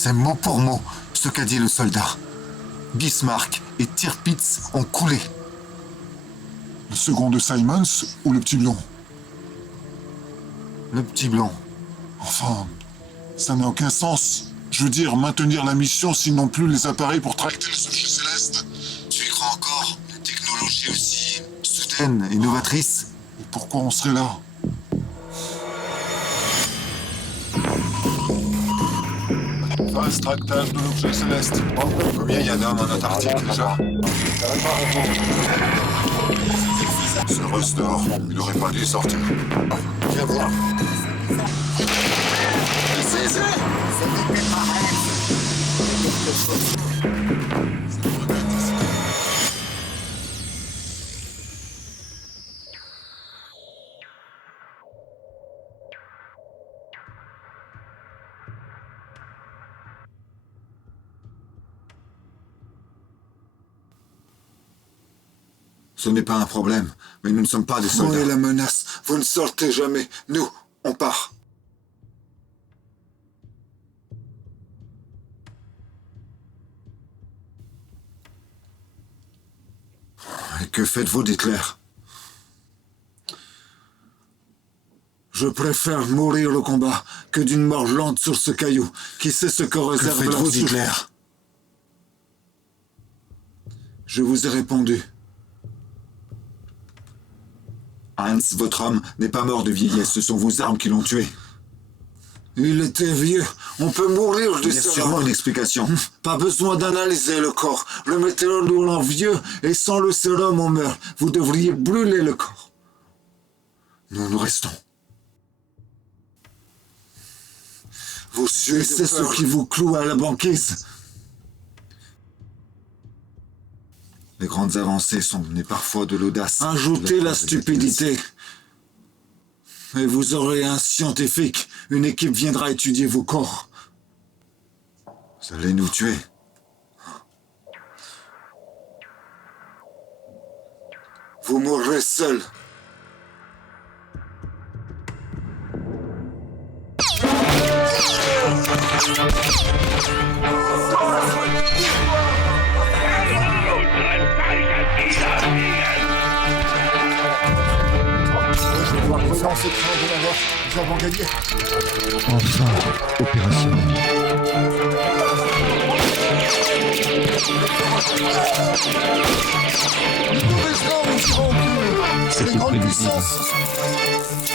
C'est mot pour mot ce qu'a dit le soldat. Bismarck et Tirpitz ont coulé. Le second de Simons ou le petit blond? Le petit blond. Enfin, ça n'a aucun sens. Je veux dire, maintenir la mission s'ils n'ont plus les appareils pour tracter les objets célestes. Tu y crois encore? Une technologie aussi soudaine et novatrice? Et pourquoi on serait là? Phase tractage de l'objet céleste. Combien il y a d'hommes en Antarctique déjà? Ce Rustor, il n'aurait pas dû sortir. Viens voir. Ce n'est pas un problème, mais nous ne sommes pas des soldats. Où est la menace? Vous ne sortez jamais. Nous, on part. Et que faites-vous d'Hitler? Je préfère mourir au combat que d'une mort lente sur ce caillou. Qui sait ce que réserve Que faites-vous la d'Hitler? Je vous ai répondu. Hans, votre homme, n'est pas mort de vieillesse, ce sont vos armes qui l'ont tué. Il était vieux. On peut mourir de Il y a ça. sûrement une explication. Pas besoin d'analyser le corps. Le météore nous rend vieux et sans le sérum on meurt. Vous devriez brûler le corps. Nous restons. Vous suivez c'est ce qui vous cloue à la banquise. Les grandes avancées sont nées parfois de l'audace. Ajoutez la stupidité. Et vous aurez un scientifique. Une équipe viendra étudier vos corps. Vous allez nous tuer. Vous mourrez seul. Dans ce train de la mort, nous avons gagné. Enfin opérationnel. Une mauvaise langue, nous dirons que C'était les grandes prévisible. puissances.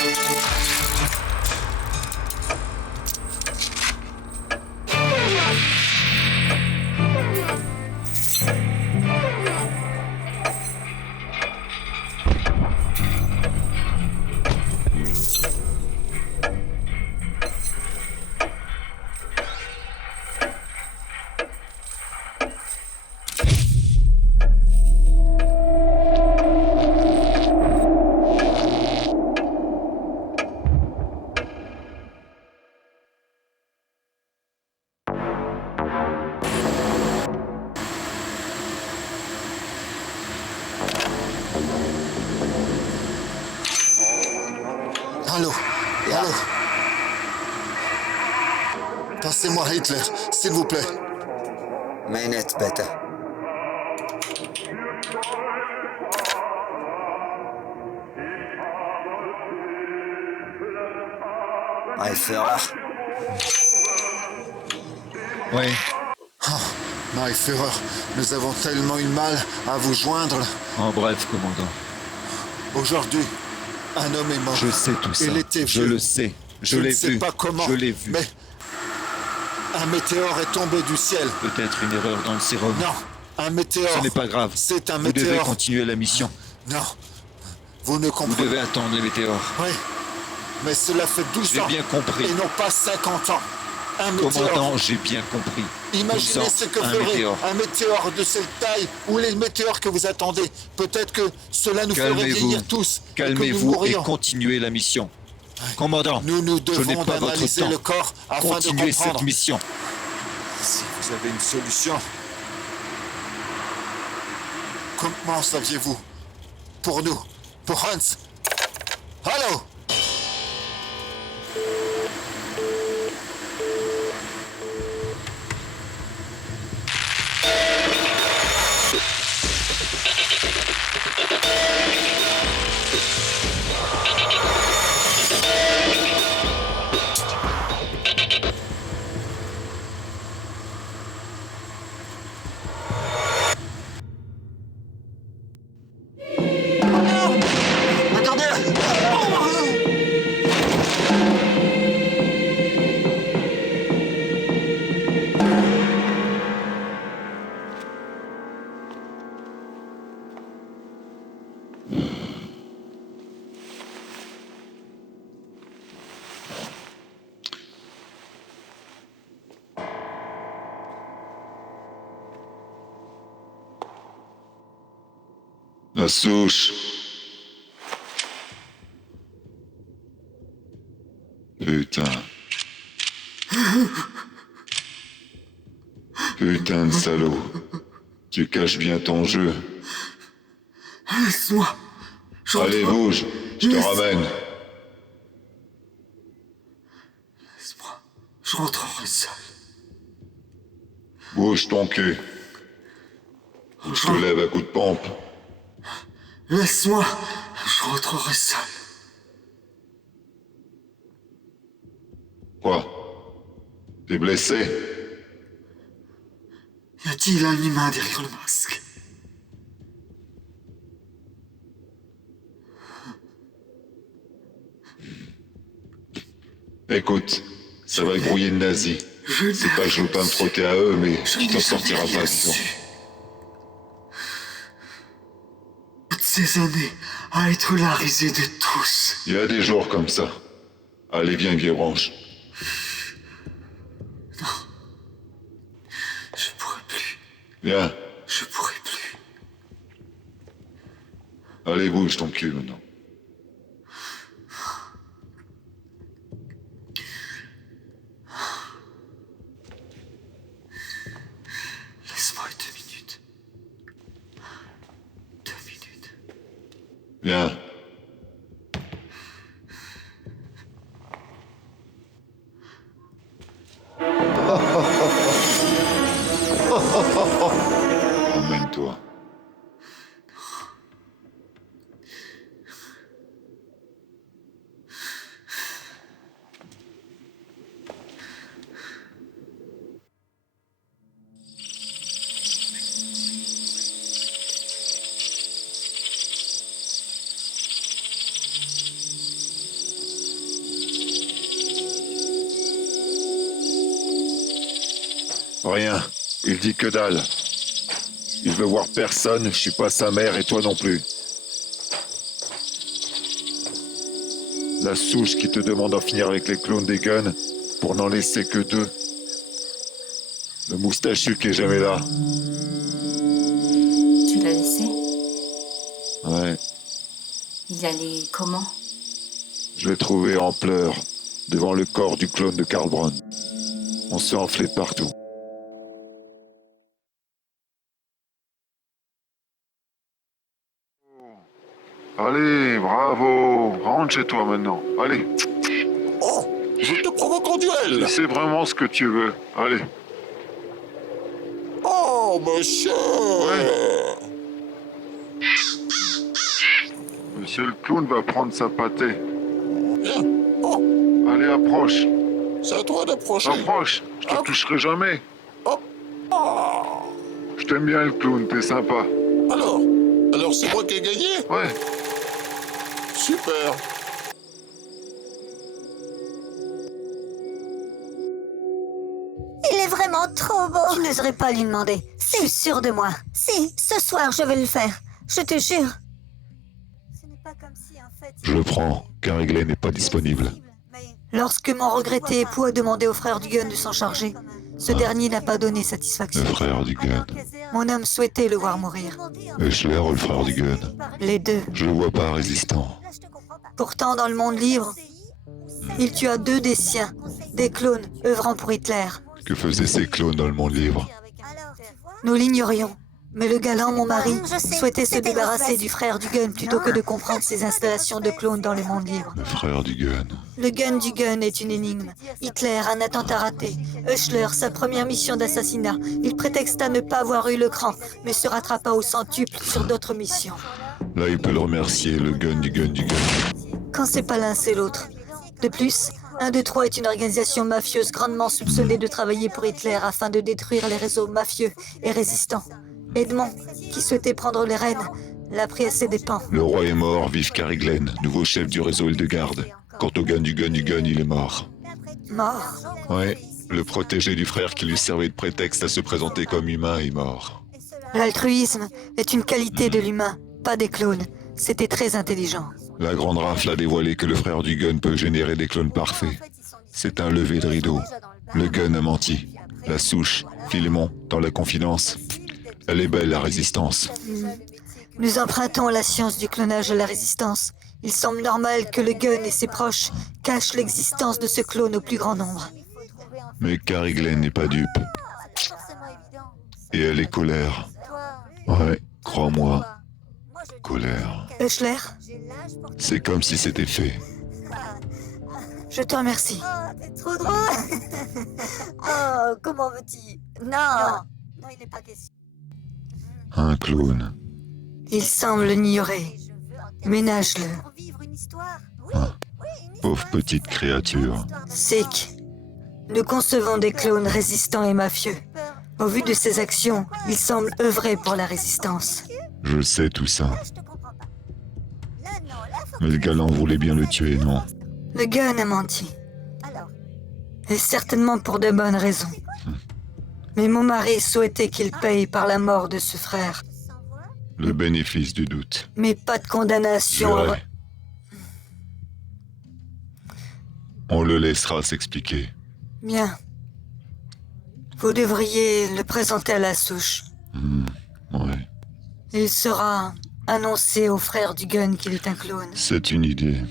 Allô? Allô? Passez-moi Hitler, s'il vous plaît. Mainnet, bitte. Mein Führer. Oui, My Führer, nous avons tellement eu mal à vous joindre. en bref, commandant. Aujourd'hui, un homme est mort. Je sais tout ça. Il était Je vieux. le sais. Je ne l'ai sais vu. pas comment. Je l'ai vu. Mais un météore est tombé du ciel. Peut-être une erreur dans le sérum. Non, un météore. Ce n'est pas grave. C'est un Vous devez météore. continuer la mission. Non, vous ne Vous comprenez devez attendre le météore. Oui, mais cela fait 12 J'ai ans. bien compris. Et non pas 50 ans. Un météore. Commandant, j'ai bien compris. Imaginez 12 ans, ce que un ferait météore. un météore de cette taille ou les météores que vous attendez. Peut-être que cela nous ferait Calmez-vous. vieillir tous. et que nous Calmez-vous et mourrions. continuez la mission. Commandant, Nous je n'ai devons pas votre analyser temps. le corps afin Continuez de comprendre. cette mission. Si vous avez une solution. Comment saviez-vous? Pour nous. Pour Hans. Allô? La souche. Putain. Putain de salaud. Tu caches bien ton jeu. Laisse-moi. Allez, bouge. Je te ramène. Laisse-moi. Je rentrerai seul. Bouge ton cul. Je te lève à coups de pompe. Laisse-moi. Je rentrerai seul. Quoi? T'es blessé? Y a-t-il un humain derrière le masque? Écoute, ça va grouiller de nazis. C'est pas que je veux pas me frotter à eux, mais tu t'en sortiras pas, disons. Toutes ces années à être la risée de tous. Il y a des jours comme ça. Allez, viens, vieille branche. Je pourrais plus. Viens. Je pourrais plus. Allez, bouge ton cul maintenant. Laisse-moi 2 minutes. 2 minutes. Viens. Emmène-toi. Rien. Il dit que dalle. Il veut voir personne, je suis pas sa mère et toi non plus. La souche qui te demande d'en finir avec les clones des guns pour n'en laisser que 2. Le moustachu qui est jamais là. Tu l'as laissé? Ouais, Il allait comment? je l'ai trouvé en pleurs devant le corps du clone de Karl Braun. On s'est enflé de partout. Allez, bravo. Rentre chez toi maintenant. Allez. Oh, je te provoque en duel. C'est vraiment ce que tu veux. Allez. Oh, monsieur. Monsieur le clown va prendre sa pâtée. Viens. Oh, Allez, approche. c'est à toi d'approcher. Approche. Je te Hop. toucherai jamais. Hop. Je t'aime bien le clown, t'es sympa. Alors c'est moi qui ai gagné? Ouais. Super. Il est vraiment trop beau. Je n'oserais pas lui demander. Je suis sûre de moi. Si, ce soir je vais le faire. Je te jure. Ce n'est pas comme si en fait... Je le prends, car Eglen n'est pas disponible. Lorsque mon regretté époux a demandé au frère du gun de s'en charger, ce dernier n'a pas donné satisfaction. Le frère du gun. Mon homme souhaitait le voir mourir. Eschler ou le frère du gun? Les deux. Je le vois pas résistant. Pourtant, dans le monde libre, il tua 2 des siens, des clones œuvrant pour Hitler. Que faisaient ces clones dans le monde libre? Nous l'ignorions. Mais le galant, mon mari, souhaitait se débarrasser du frère du gun plutôt que de comprendre ses installations de clones dans le monde libre. Le frère du gun. Le gun du gun est une énigme. Hitler, un attentat raté. Eschler, sa première mission d'assassinat. Il prétexta ne pas avoir eu le cran, mais se rattrapa au centuple sur d'autres missions. Là, il peut le remercier, le gun du gun du gun. Quand c'est pas l'un, c'est l'autre. De plus, 1, 2, 3 est une organisation mafieuse grandement soupçonnée de travailler pour Hitler afin de détruire les réseaux mafieux et résistants. Edmond, qui souhaitait prendre les rênes, l'a pris à ses dépens. Le roi est mort, vive Cariglen, nouveau chef du réseau Hildegarde. Quant au gun, il est mort. Mort. Ouais, le protégé du frère qui lui servait de prétexte à se présenter comme humain est mort. L'altruisme est une qualité de l'humain, pas des clones. C'était très intelligent. La grande rafle a dévoilé que le frère du gun peut générer des clones parfaits. C'est un lever de rideau. Le gun a menti. La souche, Philémon, dans la confidence. Elle est belle, la résistance. Nous empruntons la science du clonage à la résistance. Il semble normal que le gun et ses proches cachent l'existence de ce clone au plus grand nombre. Mais Carrie Glenn n'est pas dupe. Et elle est colère. Ouais, crois-moi, colère. Hushler, C'est comme si c'était fait. je te remercie. T'es trop drôle. Oh, comment veux-tu? Non. Non, il n'est pas question. Un clone. Il semble l'ignorer. Ménage-le. Pour vivre une histoire. Oui. Ah, Oui, une pauvre histoire. petite créature. Sick, nous concevons des clones résistants et mafieux. Au vu de ses actions, il semble œuvrer pour la résistance. Je sais tout ça. Là, je te comprends pas. Là, non, là, faut que Mais le tu galant fasses- voulait bien le tuer, non? Le gun a menti, Alors, et certainement pour de bonnes raisons. Mais mon mari souhaitait qu'il paye par la mort de ce frère. sans voix. Le bénéfice du doute. Mais pas de condamnation. Juré. On le laissera s'expliquer. Bien. Vous devriez le présenter à la souche. Ouais, Il sera annoncé au frère du gun qu'il est un clone. c'est une idée.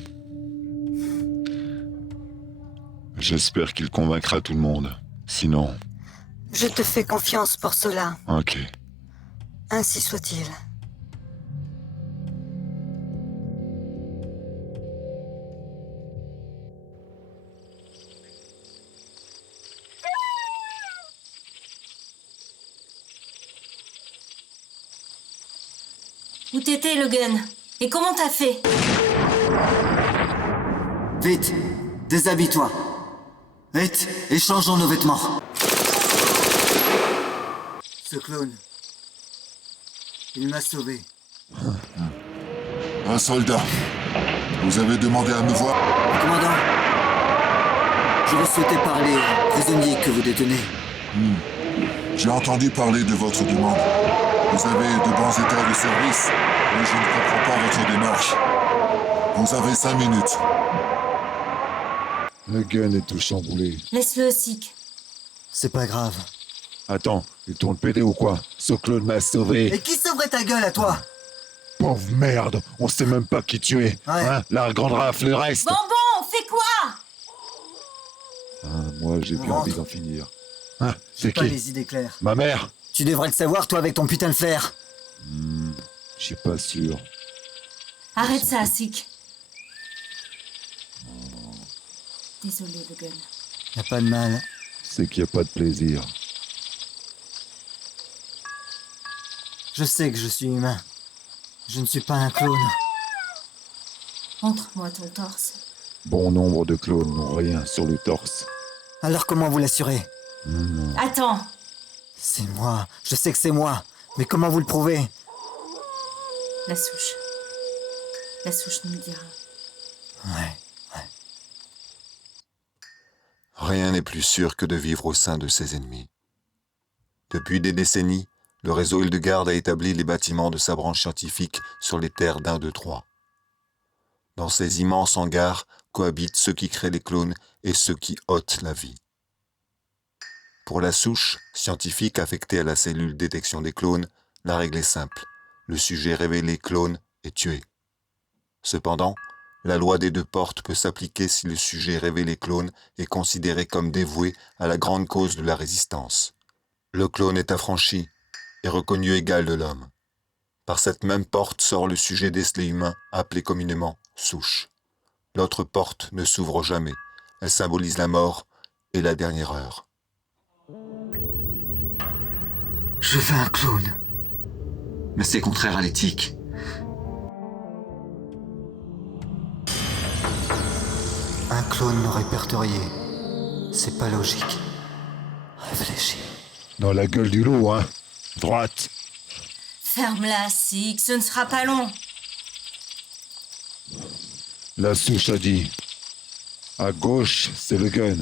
J'espère qu'il convaincra tout le monde. Sinon, Je te fais confiance pour cela. ok. Ainsi soit-il. Où t'étais, le gun? Et comment t'as fait? Vite, déshabille-toi. Vite, échangeons nos vêtements. Ce clone, il m'a sauvé. Un soldat. Vous avez demandé à me voir. Commandant, j'aurais souhaité parler au prisonnier que vous détenez. J'ai entendu parler de votre demande. Vous avez de bons états de service, mais je ne comprends pas votre démarche. Vous avez 5 minutes. Le gun est tout chamboulé. Laisse-le, Sick. C'est pas grave. Attends, il tourne pédé ou quoi? Ce clone m'a sauvé. Et qui sauverait ta gueule à toi? Pauvre merde, on sait même pas qui tu es. Ouais. Hein? La grande rafle, le reste. Bonbon, fais quoi? Ah, moi, j'ai plus Rentre. envie d'en finir. Hein? C'est Pas qui? les idées claires. Ma mère? Tu devrais le savoir, toi, avec ton putain de flair. Je suis pas sûr. Arrête ça, Sick. Désolé, le gun. Y a pas de mal. C'est qu'il n'y a pas de plaisir. Je sais que je suis humain. Je ne suis pas un clone. Montre-moi ton torse. Bon nombre de clones n'ont rien sur le torse. Alors comment vous l'assurez? Attends. C'est moi. Je sais que c'est moi. Mais comment vous le prouvez? La souche. La souche nous le dira. Ouais. Rien n'est plus sûr que de vivre au sein de ses ennemis. Depuis des décennies, le réseau Hildegarde a établi les bâtiments de sa branche scientifique sur les terres d'1, 2, 3. Dans ces immenses hangars cohabitent ceux qui créent les clones et ceux qui ôtent la vie. Pour la souche, scientifique affectée à la cellule détection des clones, la règle est simple. Le sujet révélé clone est tué. Cependant, la loi des 2 portes peut s'appliquer si le sujet révélé clone est considéré comme dévoué à la grande cause de la résistance. Le clone est affranchi et reconnu égal de l'homme. Par cette même porte sort le sujet décelé humain, appelé communément souche. L'autre porte ne s'ouvre jamais. Elle symbolise la mort et la dernière heure. Je veux un clone. Mais c'est contraire à l'éthique. Un clone non répertorié. C'est pas logique. Réfléchis. Dans la gueule du loup, hein? Droite. Ferme-la, Sick, ce ne sera pas long. La souche a dit. À gauche, c'est le gun.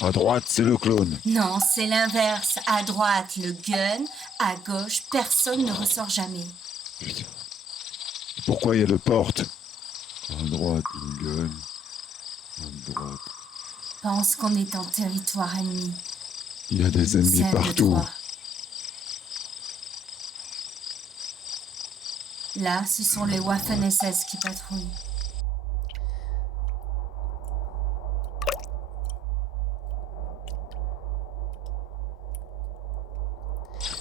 À droite, c'est le clone. Non, c'est l'inverse. À droite, le gun. À gauche, personne ne ressort jamais. Putain. Pourquoi il y a le porte? À droite, le gun. À droite. Pense qu'on est en territoire ennemi. Il y a des ennemis C'est un, deux, partout. trois. Là, ce sont les Waffen-SS qui patrouillent.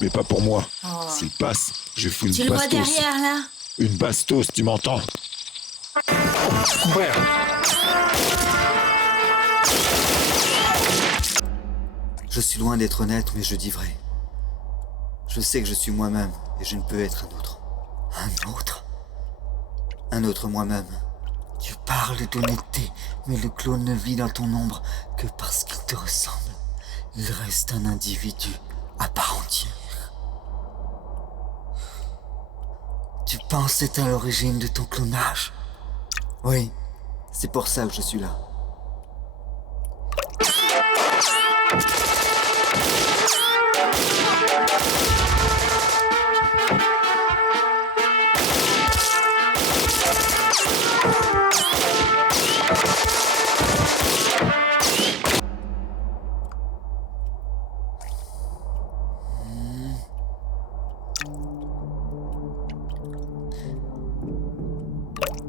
Mais pas pour moi. Oh. S'il passe, je fous Tu une le vois bastos. derrière, là? Une bastos, tu m'entends? Couvert. Je suis loin d'être honnête, mais je dis vrai. Je sais que je suis moi-même et je ne peux être un autre. Un autre? Un autre moi-même. Tu parles d'honnêteté, mais le clone ne vit dans ton ombre que parce qu'il te ressemble. Il reste un individu à part entière. Tu penses être à l'origine de ton clonage? Oui, c'est pour ça que je suis là.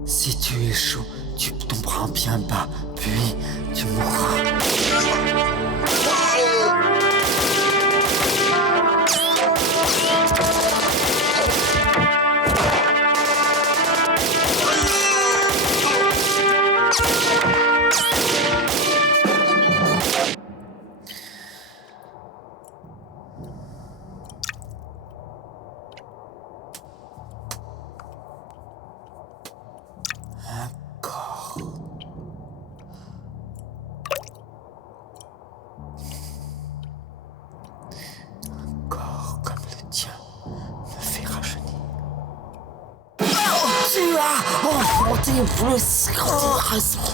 Si tu échoues, tu tomberas bien bas, puis tu mourras. Corps comme le tien me fait rajeunir. Tu as enfanté plus grande raison.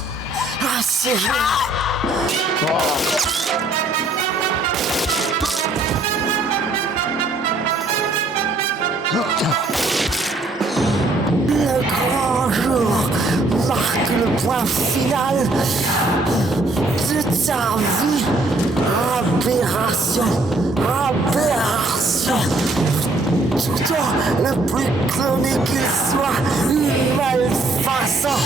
Ah, c'est le grand jour marque le point final de ta vie. Aberration, aberration. Tout le plus cloné qu'il soit, une malfaçon.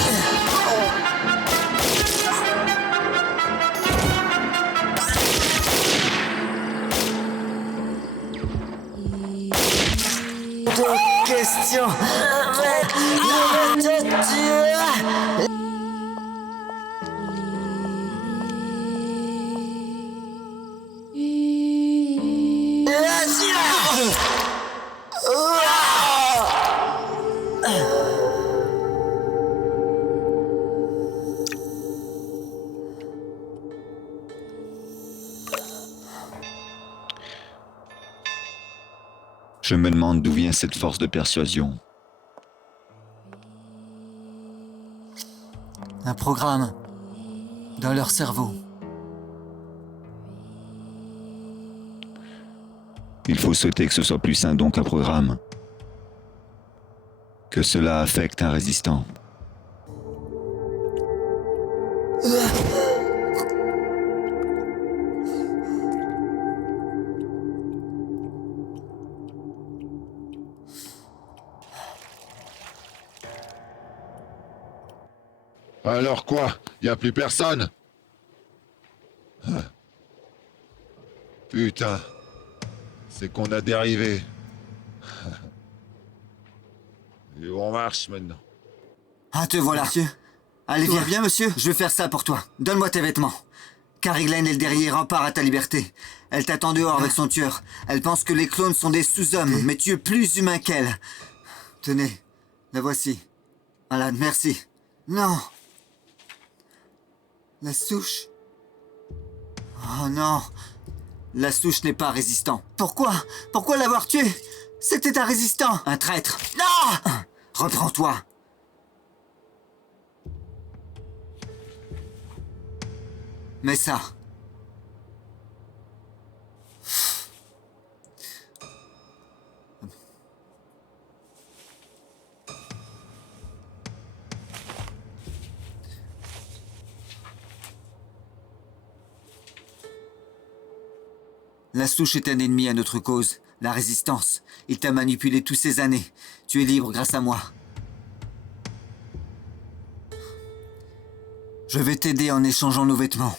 De questions, je vais te tuer. Je me demande d'où vient cette force de persuasion. Un programme dans leur cerveau. Il faut souhaiter que ce soit plus un don qu'un programme. Que cela affecte un résistant. Alors quoi? Y a plus personne? Putain. C'est qu'on a dérivé. Et on marche maintenant. Ah, te voilà. Monsieur. Allez, viens, monsieur. Je vais faire ça pour toi. Donne-moi tes vêtements. Carrie Glenn est le dernier rempart à ta liberté. Elle t'attend dehors avec son tueur. Elle pense que les clones sont des sous-hommes, mais tu es plus humain qu'elle. Tenez, la voici. Voilà, merci. Non. La souche. Oh non. La souche n'est pas résistant. Pourquoi? Pourquoi l'avoir tué? C'était un résistant. Un traître. Non! Reprends-toi. Mais ça... La souche est un ennemi à notre cause. La résistance. Il t'a manipulé toutes ces années. Tu es libre grâce à moi. Je vais t'aider en échangeant nos vêtements.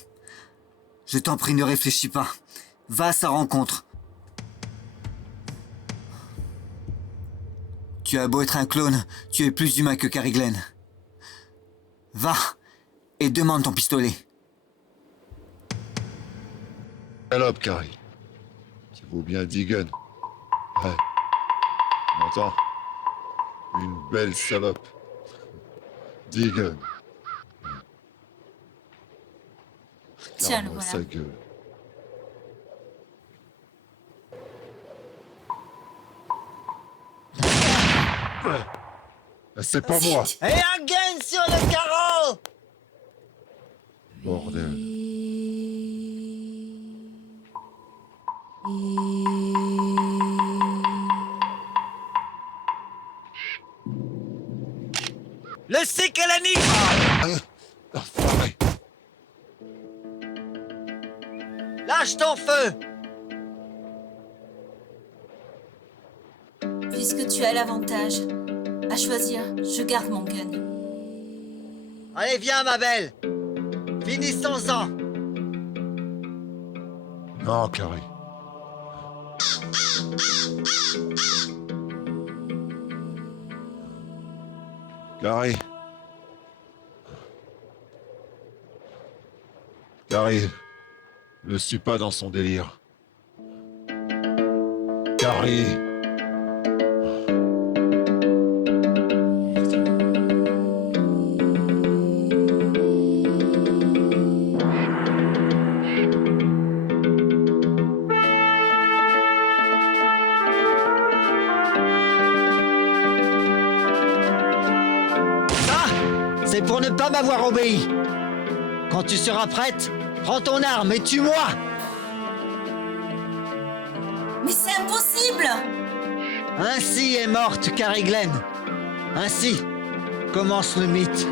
Je t'en prie, ne réfléchis pas. Va à sa rencontre. Tu as beau être un clone, tu es plus humain que Carrie Glenn. Va et demande ton pistolet. Salope, Carrie. Ça vaut bien 10 guns. Ouais. Tu m'entends? Une belle salope. 10 guns. Tiens, le Regarde-moi voilà. sa gueule. C'est pas moi. Et un gun sur le carreau! Bordel. Le Sécalani! Enfoiré. Lâche ton feu! Puisque tu as l'avantage, à choisir, je garde mon gun. Allez, viens, ma belle! Finissons-en! Non, Carrie. Carrie. Carrie. Ne suis pas dans son délire. Carrie. C'est pour ne pas m'avoir obéi. Quand tu seras prête, prends ton arme et tue-moi. Mais c'est impossible! Ainsi est morte Carrie Glenn. Ainsi commence le mythe.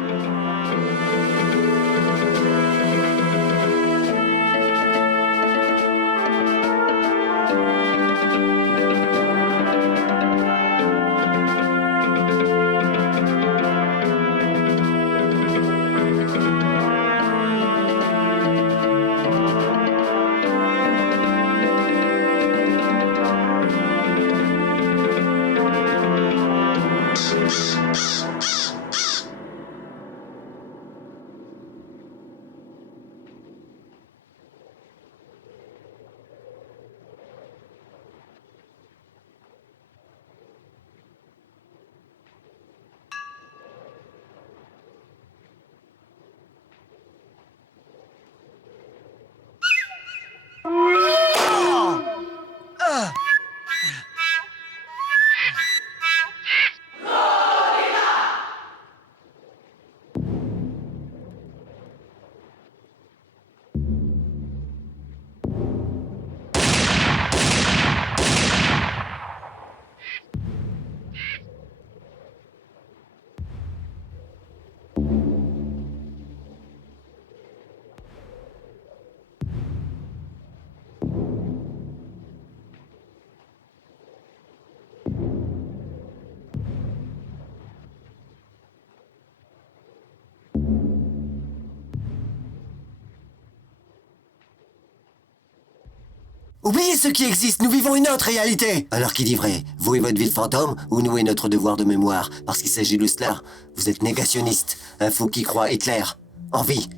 Oubliez ce qui existe, nous vivons une autre réalité. Alors qui dit vrai, vous et votre vie de fantôme, ou nous et notre devoir de mémoire, parce qu'il s'agit de cela. Vous êtes négationniste, un fou qui croit Hitler, en vie.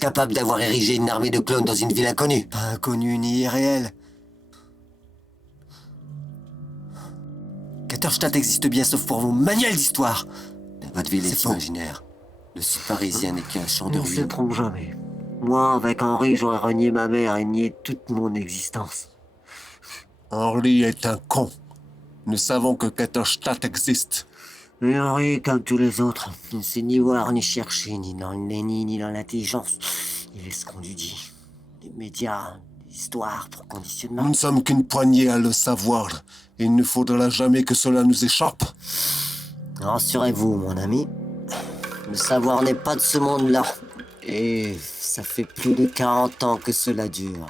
Capable d'avoir érigé une armée de clones dans une ville inconnue. Pas inconnu ni irréel. Katterstadt existe bien sauf pour vos manuels d'histoire. Votre ville est faux. imaginaire. Le sud parisien n'est qu'un champ de On se ruines. trompe jamais. Moi, avec Henri, j'aurais renié ma mère et nié toute mon existence. Henri est un con. Nous savons que Katterstadt existe. Mais Henri, comme tous les autres, ne sait ni voir ni chercher, ni dans le génie, ni dans l'intelligence. Il est ce qu'on lui dit. Les médias, l'histoire pour conditionnement. Nous ne sommes qu'une poignée à le savoir. Il ne faudra jamais que cela nous échappe. Rassurez-vous, mon ami. Le savoir n'est pas de ce monde-là. Et ça fait plus de 40 ans que cela dure.